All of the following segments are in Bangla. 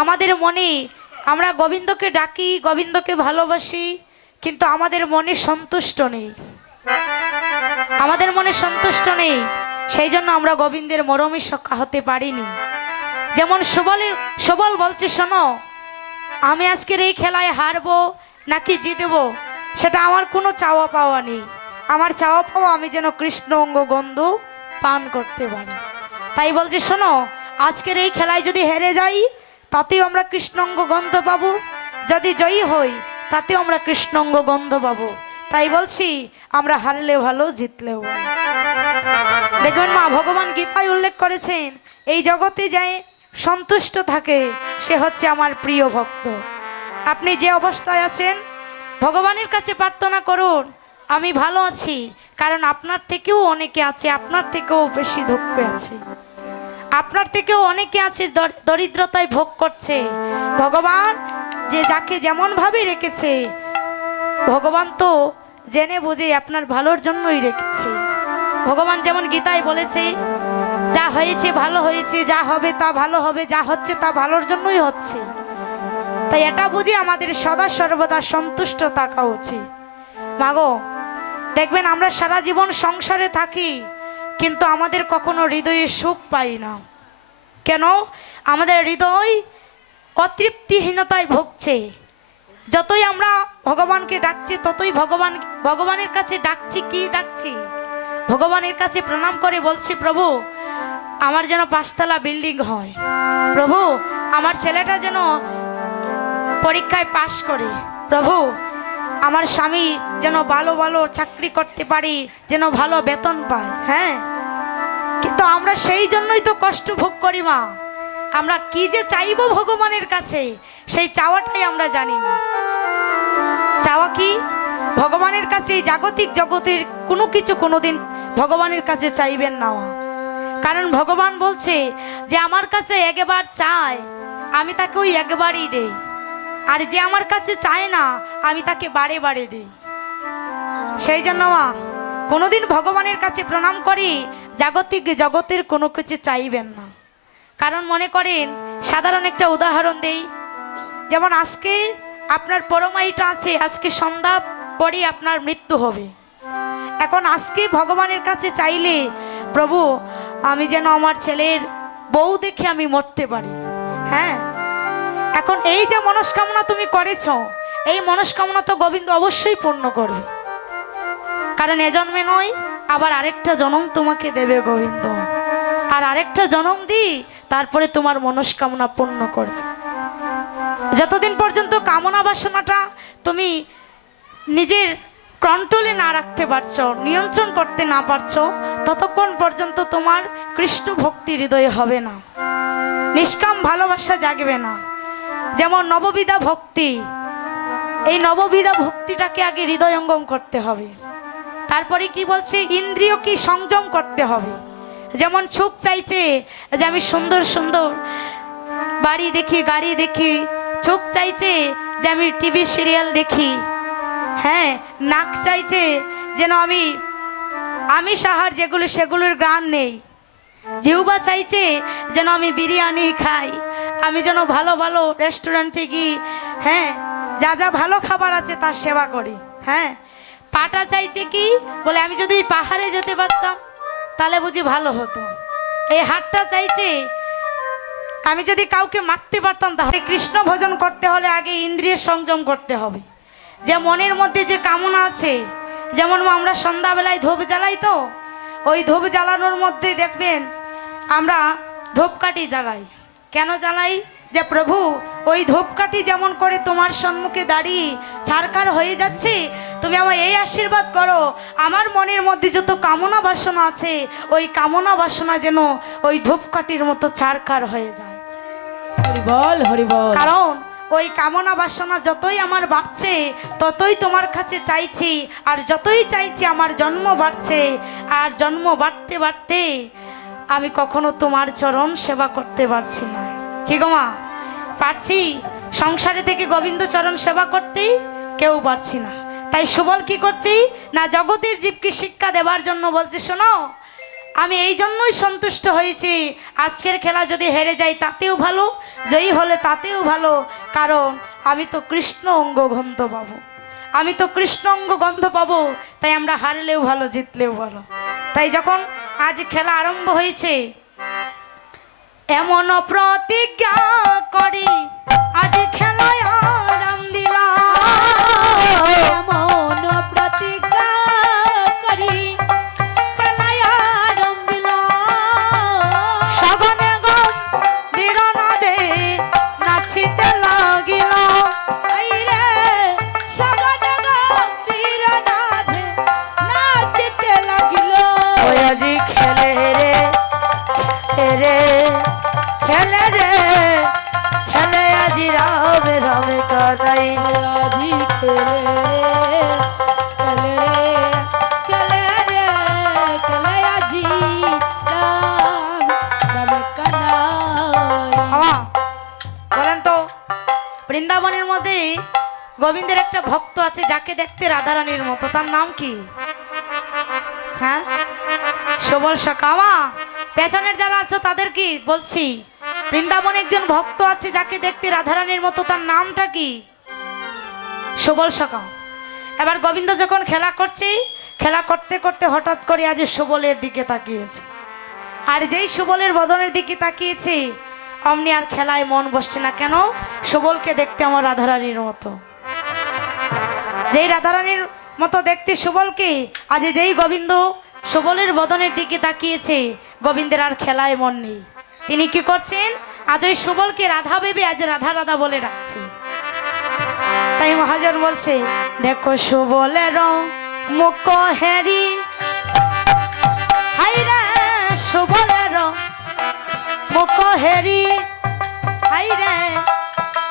আমাদের মনে আমরা গোবিন্দকে ডাকি, গোবিন্দকে ভালোবাসি, কিন্তু আমাদের মনে সন্তুষ্ট নেই, আমাদের মনে সন্তুষ্ট নেই। সেই জন্য আমরা গোবিন্দের মরমে সখা হতে পারিনি। যেমন সবল বলছে, শোনো, আমি আজকের এই খেলায় হারবো নাকি জিতবো সেটা আমার কোনো চাওয়া পাওয়া নেই। আমার চাওয়া পাওয়া আমি যেন কৃষ্ণ অঙ্গ গন্ধ পান করতে পারি। তাই বলছে, শোনো, আজকের এই খেলায় যদি হেরে যাই তাতেও আমরা কৃষ্ণাঙ্গ গন্ধ পাবো, যদি জয়ী হই তাতেও আমরা কৃষ্ণাঙ্গ গন্ধ পাবো। তাই বলছি, আমরা হারলে ভালো, জিতলেও ভালো। দেখবেন মা, ভগবান গীতায় উল্লেখ করেছেন, এই জগতে যায় সন্তুষ্ট থাকে সে হচ্ছে আমার প্রিয় ভক্ত। আপনি যে অবস্থায় আছেন ভগবানের কাছে প্রার্থনা করুন, আমি ভালো আছি, কারণ আপনার থেকেও অনেকে আছে, আপনার থেকেও বেশি দুঃখে আছে, আপনার থেকেও অনেকে আছে দরিদ্রতায় ভোগ করছে। ভগবান যে যাকে যেমন ভাবে রেখেছে, ভগবান তো জেনে বুঝে আপনার ভালোর জন্যই রেখেছে। ভগবান যেমন গীতায় বলেছে, যা হয়েছে ভালো হয়েছে, যা হবে তা ভালো হবে, যা হচ্ছে তা ভালোর জন্যই হচ্ছে। তাই এটা বুঝে আমাদের সদা সর্বদা সন্তুষ্ট থাকা উচিত। মাগো, দেখবেন আমরা সারা জীবন সংসারে থাকি কিন্তু আমাদের কখনো হৃদয়ে সুখ পাই না। কেন? আমাদের হৃদয় অতৃপ্তিহীনতায় ভুগছে। যতই আমরা ভগবানকে ডাকছি ততই ভগবানের কাছে ডাকছি, কি ডাকছি? ভগবানের কাছে প্রণাম করে বলছি, প্রভু আমার যেন 5 তলা বিল্ডিং হয়, প্রভু আমার ছেলেটা যেন পরীক্ষায় পাশ করে, প্রভু আমার স্বামী যেন ভালো ভালো চাকরি করতে পারি, যেন ভালো বেতন পায়। হ্যাঁ, কিন্তু আমরা সেই জন্যই তো কষ্ট ভোগ করি মা। আমরা কি যে চাইবো ভগবানের কাছে সেই চাওয়াটাই আমরা জানি না। চাওয়া কি? ভগবানের কাছে জাগতিক জগতের কোনো কিছু কোনোদিন ভগবানের কাছে চাইবেন না, কারণ ভগবান বলছে যে আমার কাছে একবার চায় আমি তাকে ওই একবারই দেই, আর যে আমার কাছে চায় না আমি তাকে বারে বারে দিই। সেই জন্য মা, কোনোদিন ভগবানের কাছে প্রণাম করি জাগতিক জগতের কোনো কিছু চাইবেন না। কারণ মনে করেন, সাধারণ একটা উদাহরণ দেই, যেমন আজকে আপনার পরমায়িটা আছে, আজকে সন্ধ্যা পরে আপনার মৃত্যু হবে। এখন আজকে ভগবানের কাছে চাইলে, প্রভু আমি যেন আমার ছেলের বউ দেখে আমি মরতে পারি। হ্যাঁ, এখন এই যে মনস্কামনা তুমি করেছ, এই মনস্কামনা তো গোবিন্দ অবশ্যই পূর্ণ করবে, কারণ এ জন্মে নয়, আবার আরেকটা জন্ম তোমাকে দেবে গোবিন্দ, আর আরেকটা জন্ম দি তারপরে তোমার মনস্কামনা পূর্ণ করবে। যতদিন পর্যন্ত কামনা বাসনাটা তুমি নিজের কন্ট্রোলে না রাখতে পারছো, নিয়ন্ত্রণ করতে না পারছো, ততক্ষণ পর্যন্ত তোমার কৃষ্ণ ভক্তি হৃদয়ে হবে না, নিষ্কাম ভালোবাসা জাগবে না। যেমন নববিধা ভক্তি, এই নববিধা ভক্তিটাকে আগে হৃদয়ঙ্গম করতে হবে। তারপরে কি বলছে? ইন্দ্রিয় কি সংযম করতে হবে। যেমন সুখ চাইছে যে আমি সুন্দর সুন্দর বাড়ি দেখি, গাড়ি দেখি, চোখ চাইছে যে আমি টিভি সিরিয়াল দেখি, হ্যাঁ, নাক চাইছে যেন আমি আমিষ আহার যেগুলো সেগুলোর গান নেই, জিহ্বা চাইছে যেন আমি বিরিয়ানি খাই, আমি যেন ভালো ভালো রেস্টুরেন্টে গিয়ে, হ্যাঁ, যা যা ভালো খাবার আছে তার সেবা করি। হ্যাঁ, পাটা চাইছে কি বলে, আমি যদি পাহাড়ে যেতে পারতাম তাহলে বুঝি ভালো হতো। এই হাতটা চাইছে আমি যদি কাউকে মারতে পারতাম। তাহলে কৃষ্ণ ভজন করতে হলে আগে ইন্দ্রিয় সংযম করতে হবে। যে মনের মধ্যে যে কামনা আছে, যেমন আমরা সন্ধ্যাবেলায় ধূপ জ্বালাই, তো ওই ধূপ জ্বালানোর মধ্যে দেখবেন আমরা ধূপকাঠি জ্বালাই। কেন জ্বালাই? যে প্রভু ওই ধূপকাঠি যেমন করে তোমার সম্মুখে দাঁড়িয়ে ছারখার হয়ে যাচ্ছে, তুমি আমার এই আশীর্বাদ করো আমার মনের মধ্যে যত কামনা বাসনা আছে ওই কামনা বাসনা যেন ওই ধূপকাঠির মতো ছারখার হয়ে যায়। হরি বল, হরি বল। কারণ ওই কামনা বাসনা যতই আমার বাড়ছে ততই তোমার কাছে চাইছি, আর যতই চাইছি আমার জন্ম বাড়ছে, আর জন্ম বাড়তে বাড়তে আমি কখনো তোমার চরণ সেবা করতে পারছি না। কি গো মা, পারছি? সংসারে থেকে গোবিন্দ চরণ সেবা করতে কেউ পারছি না। তাই সুবল কি করছি না, জগতের জীবকে শিক্ষা দেবার জন্য বলছে, শোনো আমি এই জন্যই সন্তুষ্ট হয়েছি, আজকের খেলা যদি হেরে যাই তাতেও ভালো, জয়ী হলে তাতেও ভালো, কারণ আমি তো কৃষ্ণ অঙ্গ গন্ধ পাবো, আমি তো কৃষ্ণ অঙ্গ গন্ধ পাবো। তাই আমরা হারলেও ভালো, জিতলেও ভালো। তাই যখন আজ খেলা আরম্ভ হয়েছে, এমন প্রতিজ্ঞা করি আজ খেলায় আরাম দিলাম, এমন প্রতিজ্ঞা করি খেলায় আরাম দিলাম। সগনে গম্ভীর নাদে নাচিতে লাগিল, এই রে সগনে গম্ভীর নাদে নাচিতে লাগিল। ওই আজি খেলে রে রে খেলে রে খেলে আজি রামে রামে কানাই, আজি খেলে খেলে খেলে রে খেলে আজি রাম রাম কানাই। আমা বলেন তো, বৃন্দাবনের মধ্যে গোবিন্দের একটা ভক্ত আছে যাকে দেখতে রাধারানীর মতো, তার নাম কি? হ্যাঁ, সবল সকামা। পেছনের যারা আছো তাদের কি বলছি, বৃন্দাবনে একজন ভক্ত আছে যাকে দেখতে রাধারানীর মতো, তার নামটা কি? সবল সকাম। এবার গোবিন্দ যখন খেলা করছে, খেলা করতে করতে হঠাৎ করে আজ সবলের দিকে তাকিয়েছে, আর যেই সবলের বদনের দিকে তাকিয়েছে অমনি আর খেলায় মন বসছে না। কেন? সবলকে দেখতে আমার রাধারানীর মতো, যেই রাধারানীর মতো দেখতে সবলকে, আজ যেই গোবিন্দ সবলের বদনের দিকে তাকিয়েছে, গোবিন্দের আর খেলায় মন নেই। তিনি কি করছেন? আজ ওই সবলকে রাধা ভেবে আজ রাধা রাধা বলে ডাকছে। তাই মহাজন বলছে, দেখো সবলের মুখ হেরি, হাই রে সবলের মুখ হেরি, হাই রে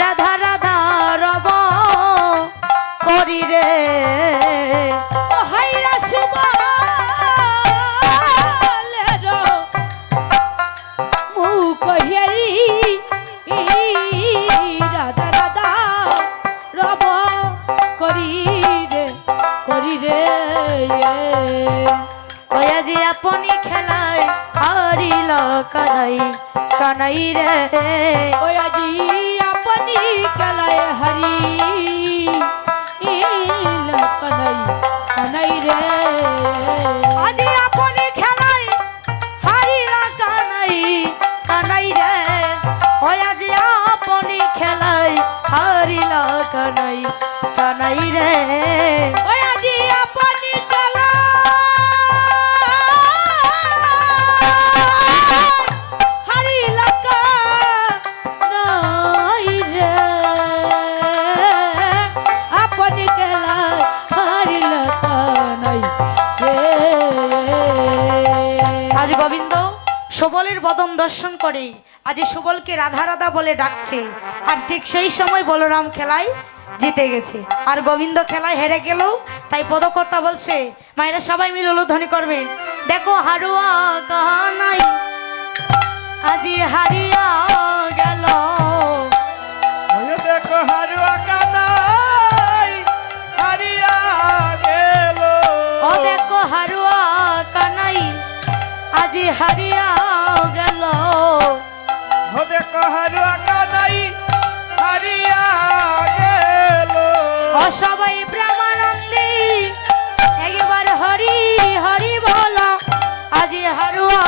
রাধা রাধা রব করি রে, ও হাইরা সুবলের মুখ হেরি, রাধা রাধা রব করি রে করি রে। ওই আজি আপনি খেলায় হারিল কানাই কানাই রে, ওই আজি আপনি খেলায় হারি কানাই কানাই রে। আজি আপনি খেলায় হারিল কানাই কানাই রে, ওই আজি আপনি খেলায় হারিল কানাই কানাই রে, ওই আজি আপনি খেলায় হারিল কানাই রে, আপনি খেলায় হারিল কানাই রে। আজ গোবিন্দ সবলের বদন দর্শন করে আজ সবলকে রাধা রাধা বলে ডাকছে, আর ঠিক সেই সময় বলরাম খেলায় জিতে গেছে আর গোবিন্দ খেলায় হেরে গেল। তাই পদকর্তা বলছে, মায়েরা সবাই মিলে উলুধ্বনি করবেন, দেখো হারুয়া কানাই আজি হারিয়া গেল, দেখো হারুয়া কানাই হারিয়া গেল, ও দেখো হারুয়া কানাই আজি হারিয়া গেল, ও দেখো হারুয়া কানাই হারিয়া গেল, ও সবাই প্রেমানন্দে একবার হরি হরি বলো, আজি হারুয়া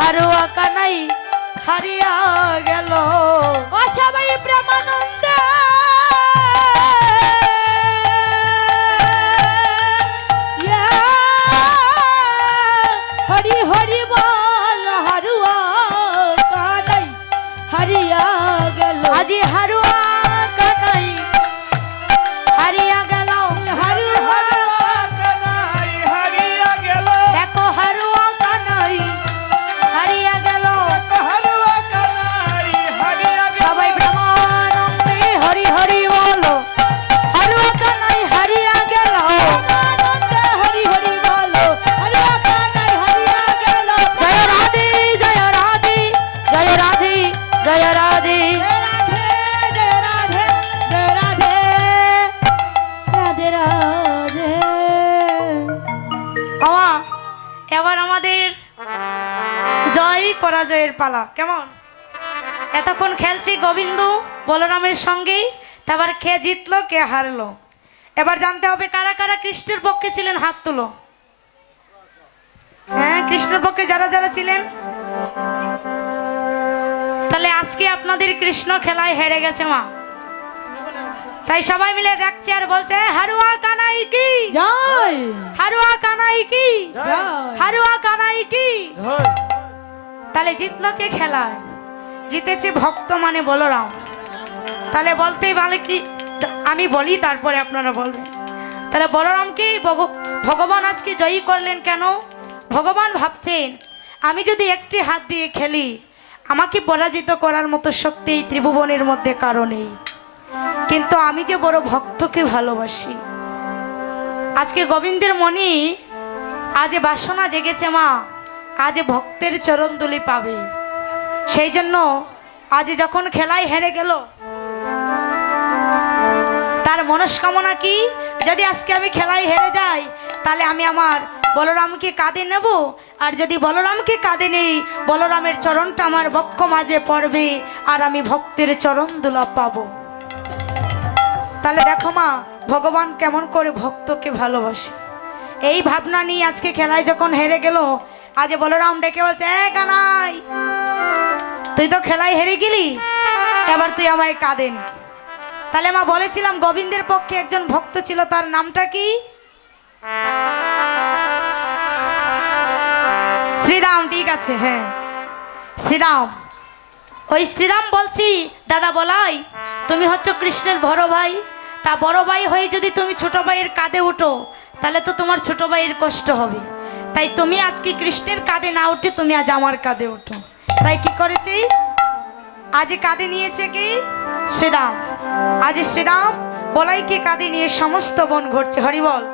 হারুয়া কানাই হারিয়া গেল, ও সবাই প্রেমানন্দে হরি হরি বল, হারুয়া কানাই হারিয়া গেল, আজি হারুয়া কানাই হারিয়া গেল, হারু হারুয়া কানাই হারিয়া গেল, দেখো হারুয়া কানাই হারিয়া গেল, হারুয়া কানাই হারিয়া গেল, সবাই প্রেমানন্দে হরি হরি বলো, হারুয়া কানাই হারিয়া গেল, আনন্দে হরি হরি বল, হারুয়া কানাই হারিয়া গেল। জয় রাধে জয় রাধে জয় রাধে জয় রাধে জয় পালা। কেমন? এতক্ষণ খেলছি গোবিন্দ বলরামের সঙ্গেই, তারপর কে জিতলো কে হারলো। এবার জানতে হবে কারা কারা কৃষ্ণের পক্ষে ছিলেন, হাত তুলো। হ্যাঁ, কৃষ্ণের পক্ষে যারা যারা ছিলেন। তাহলে আজকে আপনাদের কৃষ্ণ খেলায় হেরে গেছে মা, তাই সবাই মিলে ডাকছে আর বলছে হারুয়া কানাই কি জয় হারুয়া কানাই কি জয় হারুয়া কানাই কি। জয়। তাহলে জিতলো কে খেলায়? জিতেছে ভক্ত মানে বলরাম। তাহলে বলতেই ভালো কি, আমি বলি তারপরে আপনারা বলবেন। তাহলে বলরামকে ভগবান আজকে জয়ী করলেন কেন? ভগবান ভাবছেন আমি যদি একটি হাত দিয়ে খেলি, আমাকে পরাজিত করার মতো শক্তি এই ত্রিভুবনের মধ্যে কারো নেই। কিন্তু আমি যে বড় ভক্তকে ভালোবাসি, আজকে গোবিন্দের মনে আজ বাসনা জেগেছে মা, আজ ভক্তের চরণধুলি পাবে। সেই জন্য আজ যখন খেলায় হেরে গেল, তার মনস্কামনা কি, যদি আজকে আমি খেলায় হেরে যাই তাহলে আমি আমার বলরামকে কাঁধে নেব, আর যদি বলরামকে কাঁধে নেই বলরামের চরণটা আমার বক্ষ মাঝে পড়বে আর আমি ভক্তের চরণ দুলা পাবো। তাহলে দেখো মা, ভগবান কেমন করে ভক্তকে ভালোবাসে। এই ভাবনা নিয়ে আজকে খেলায় যখন হেরে গেল, আজ বলরাম ডেকে বলছে এ কানাই, তুই তো খেলায় হেরে গেলি, এবার তুই আমায় কাঁদে নে। তাহলে মা বলেছিলাম গোবিন্দের পক্ষে একজন ভক্ত ছিল, তার নামটা কি? শ্রীরাম। ঠিক আছে, হ্যাঁ শ্রীরাম। ওই শ্রীরাম বলছি দাদা বলাই, তুমি হচ্ছে কৃষ্ণের বড় ভাই, তা বড় ভাই হয়ে যদি তুমি ছোট ভাইয়ের কাঁধে উঠো তাহলে তো তোমার ছোট ভাইয়ের কষ্ট হবে। তাই তুমি আজকে কৃষ্ণের কাঁধে না উঠে তুমি আজ আমার কাঁধে উঠো। তাই কি করেছি, আজ কাঁধে নিয়েছে কি শ্রীরাম। আজ শ্রীরাম বলাইকে কাঁধে নিয়ে সমস্ত বন ঘুরছে। হরি বল।